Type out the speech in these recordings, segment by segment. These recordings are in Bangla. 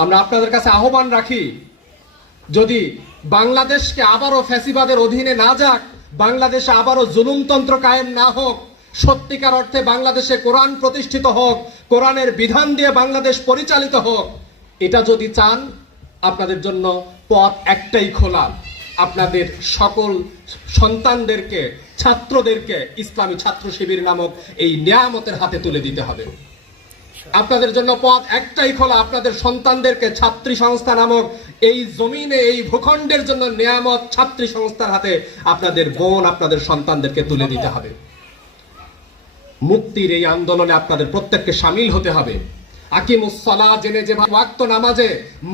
আমরা আপনাদের কাছে আহ্বান রাখি, যদি বাংলাদেশকে আবারও ফ্যাসিবাদের অধীনে না যাক, বাংলাদেশে আবারও জুলুমতন্ত্র কায়েম না হোক, সত্যিকার অর্থে বাংলাদেশে কোরআন প্রতিষ্ঠিত হোক, কোরআনের বিধান দিয়ে বাংলাদেশ পরিচালিত হোক, এটা যদি চান, আপনাদের জন্য পথ একটাই খোলা। আপনাদের সকল সন্তানদেরকে, ছাত্রদেরকে ইসলামী ছাত্র শিবির নামক এই নিয়ামতের হাতে তুলে দিতে হবে। আপনাদের জন্য পথ একটাই খোলা, আপনাদের সন্তানদেরকে ছাত্রী সংস্থা নামক এই জমিনে, এই ভূখণ্ডের জন্য নিয়ামত ছাত্রী সংস্থার হাতে আপনাদের বোন, আপনাদের সন্তানদেরকে তুলে দিতে হবে। মুক্তির এই আন্দোলনে আপনাদের প্রত্যেককে শামিল হতে হবে। আকিমুস সালাহ জেনে যে ওয়াক্ত নামাজে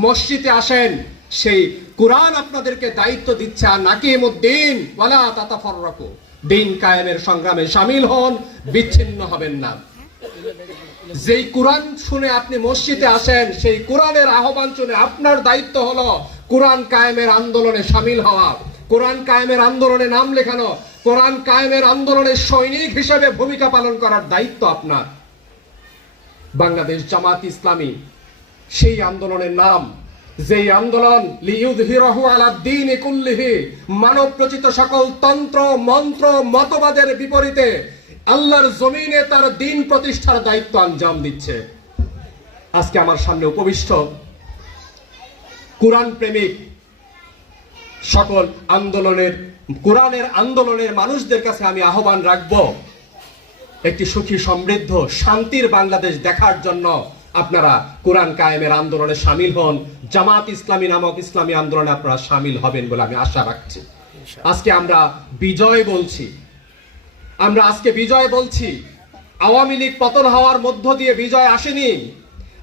মসজিদে আসেন, সেই কুরআন আপনাদেরকে দায়িত্ব দিচ্ছে, আর নাকিমুদ্দিন ওয়ালা তাতাফাররাকু, দিন কায়েমের সংগ্রামে শামিল হন, বিচ্ছিন্ন হবেন না। যেই কোরআন শুনে আপনি মসজিদে আসেন, সেই কোরআনের আহ্বান শুনে আপনার দায়িত্ব হলো কোরআন কায়েমের আন্দোলনে শামিল হওয়া, কোরআন কায়েমের আন্দোলনে নাম লেখানো, কোরআন কায়েমের আন্দোলনের সৈনিক হিসেবে ভূমিকা পালন করার দায়িত্ব আপনার। বাংলাদেশ জামাত ইসলামী সেই আন্দোলনের নাম, যেই আন্দোলন লিইউযহিরাহু আলা দ্বীনি কুল্লিহি, মানব রচিত সকল তন্ত্র মন্ত্র মতবাদের বিপরীতে আল্লাহর জমিনে তার দ্বীন প্রতিষ্ঠার দায়িত্ব আঞ্জাম দিচ্ছে। আজকে আমার সামনে উপবিষ্ট কোরআন প্রেমিক সকল আন্দোলনের, কোরআনের আন্দোলনের মানুষদের কাছে আমি আহ্বান রাখব, একটি সুখী সমৃদ্ধ শান্তির বাংলাদেশ দেখার জন্য আপনারা কোরআন কায়েমের আন্দোলনে শামিল হন। জামাত ইসলামী নামক ইসলামী আন্দোলনে আপনারা শামিল হবেন বলে আমি আশা রাখছি। আজকে আমরা বিজয় বলছি, আমরা আজকে বিজয় বলছি। আওয়ামী লীগ পতন হওয়ার মধ্য দিয়ে বিজয় আসেনি,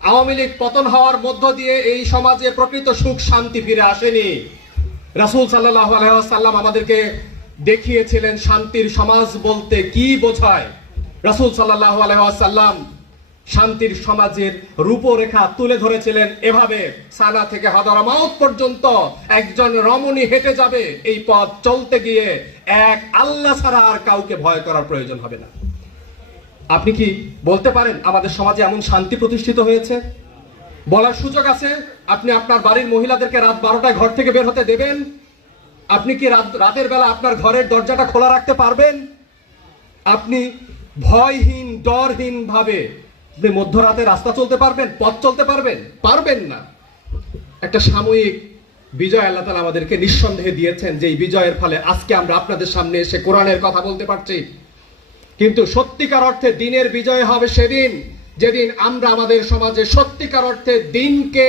আওয়ামী লীগ পতন হওয়ার মধ্য দিয়ে এই সমাজে প্রকৃত সুখ শান্তি ফিরে আসেনি। রাসূল সাল্লাল্লাহু আলাইহি ওয়াসাল্লাম আমাদেরকে দেখিয়েছিলেন শান্তির সমাজ বলতে কি বোঝায়। রাসূল সাল্লাল্লাহু আলাইহি ওয়াসাল্লাম শান্তির সমাজের রূপরেখা তুলে ধরেছিলেন এভাবে, সানা থেকে হাদারামাউত পর্যন্ত একজন রমণী হেঁটে যাবে, এই পথ চলতে গিয়ে এক আল্লাহ ছাড়া আর কাউকে ভয় করার প্রয়োজন হবে না। আপনি কি বলতে পারেন আমাদের সমাজে এমন শান্তি প্রতিষ্ঠিত হয়েছে? বলার সুযোগ আছে? আপনি আপনার বাড়ির মহিলাদেরকে রাত 12টায় ঘর থেকে বের হতে দেবেন? আপনি কি রাতের বেলা আপনার ঘরের দরজাটা খোলা রাখতে পারবেন? আপনি ভয়হীন ডরহীন ভাবে আপনি মধ্যরাতে রাস্তা চলতে পারবেন, পথ চলতে পারবেন? পারবেন না। একটা সাময়িক বিজয় আল্লাহ তাআলা আমাদেরকে নিঃসন্দেহে দিয়েছেন, যে এই বিজয়ের ফলে আজকে আমরা আপনাদের সামনে এসে কোরআনের কথা বলতে পারছি। কিন্তু সত্যিকার অর্থে দিনের বিজয় হবে সেদিন, যেদিন আমরা আমাদের সমাজে সত্যিকার অর্থে দিনকে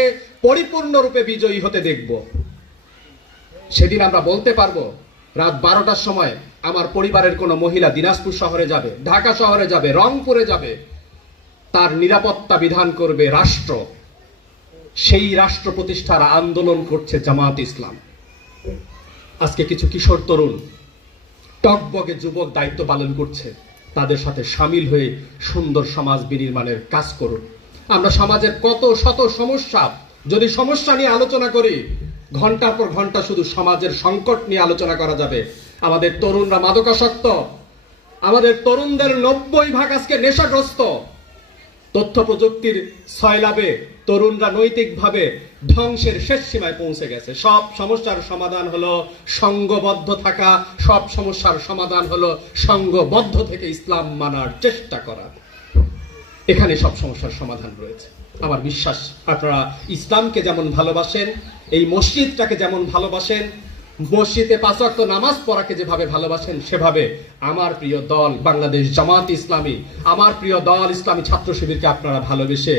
পরিপূর্ণরূপে বিজয়ী হতে দেখব। সেদিন আমরা বলতে পারবো রাত 12টার সময় আমার পরিবারের কোনো মহিলা দিনাজপুর শহরে যাবে, ঢাকা শহরে যাবে, রংপুরে যাবে, তার নিরাপত্তা বিধান করবে রাষ্ট্র। সেই রাষ্ট্র প্রতিষ্ঠার আন্দোলন করছে জামাত ইসলাম। আজকে কিছু কিশোর তরুণ টকবগে যুবক দায়িত্ব পালন করছে, তাদের সাথে শামিল হয়ে সুন্দর সমাজ বিনির্মাণের কাজ করুন। আমরা সমাজের কত শত সমস্যা, যদি সমস্যা নিয়ে আলোচনা করি, ঘন্টার পর ঘন্টা শুধু সমাজের সংকট নিয়ে আলোচনা করা যাবে। আমাদের তরুণরা মাদকাসক্ত, আমাদের তরুণদের 90% আজকে নেশাগ্রস্ত। তথ্য প্রযুক্তির সয়লাবে তরুণরা নৈতিকভাবে ধ্বংসের শেষ সীমায় পৌঁছে গেছে। সব সমস্যার সমাধান হলো সঙ্গবদ্ধ থাকা, সব সমস্যার সমাধান হলো সঙ্গবদ্ধ থেকে ইসলাম মানার চেষ্টা করা। এখানে সব সমস্যার সমাধান রয়েছে। আমার বিশ্বাস আপনারা ইসলামকে যেমন ভালোবাসেন, এই মসজিদটাকে যেমন ভালোবাসেন, মসজিদে 5 ওয়াক্ত নামাজ পড়াকে যেভাবে ভালোবাসেন, সেভাবে আমার প্রিয় দল বাংলাদেশ জামাত ইসলামী, আমার প্রিয় দল ইসলামী ছাত্র শিবিরকে আপনারা ভালোবেসে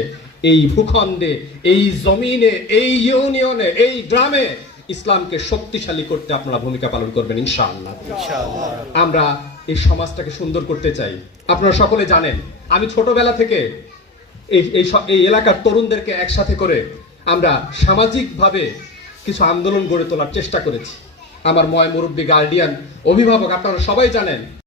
এই ভূখণ্ডে, এই জমিনে, এই ইউনিয়নে, এই গ্রামে ইসলামকে শক্তিশালী করতে আপনারা ভূমিকা পালন করবেন ইনশাআল্লাহ। আমরা এই সমাজটাকে সুন্দর করতে চাই। আপনারা সকলে জানেন, আমি ছোটবেলা থেকে এই এলাকার তরুণদেরকে একসাথে করে আমরা সামাজিকভাবে কিছু আন্দোলন গড়ে তোলার চেষ্টা করেছি। আমার ময় মুরব্বী, গার্ডিয়ান, অভিভাবক আপনারা সবাই জানেন